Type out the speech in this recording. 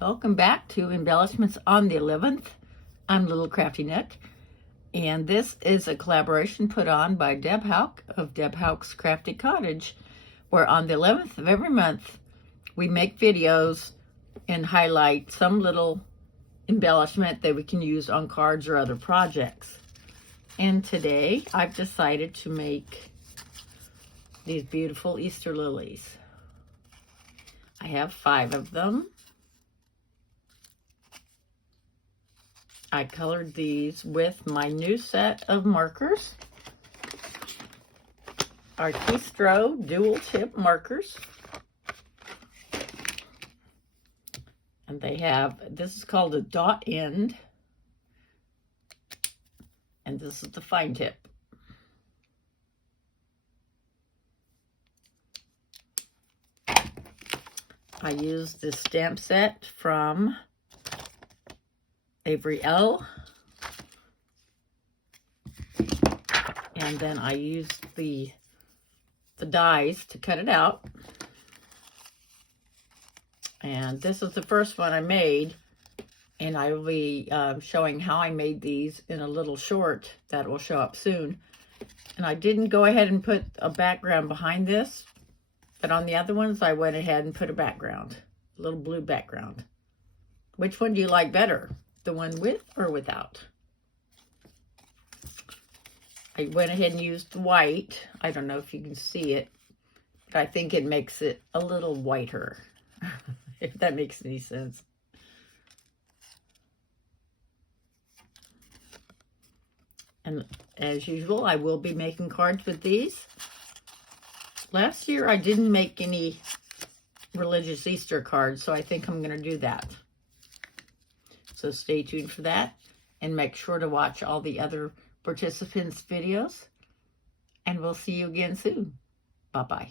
Welcome back to Embellishments on the 11th. I'm Lil Crafty Nook, and this is a collaboration put on by Deb Houck of debhouckscraftycottage, where on the 11th of every month we make videos and highlight some little embellishment that we can use on cards or other projects. And today I've decided to make these beautiful Easter lilies. I have 5 of them. I colored these with my new set of markers, Artistro dual tip markers. And they have, this is called a dot end, and this is the fine tip. I used this stamp set from Avery L. And then I used the dies to cut it out. And this is the first one I made, and I will be showing how I made these in a little short that will show up soon. And I didn't go ahead and put a background behind this, but on the other ones I went ahead and put a background, a little blue background. Which one do you like better? The one with or without? I went ahead and used white. I don't know if you can see it, but I think it makes it a little whiter, if that makes any sense. And as usual, I will be making cards with these. Last year, I didn't make any religious Easter cards, so I think I'm going to do that. So stay tuned for that, and make sure to watch all the other participants' videos, and we'll see you again soon. Bye-bye.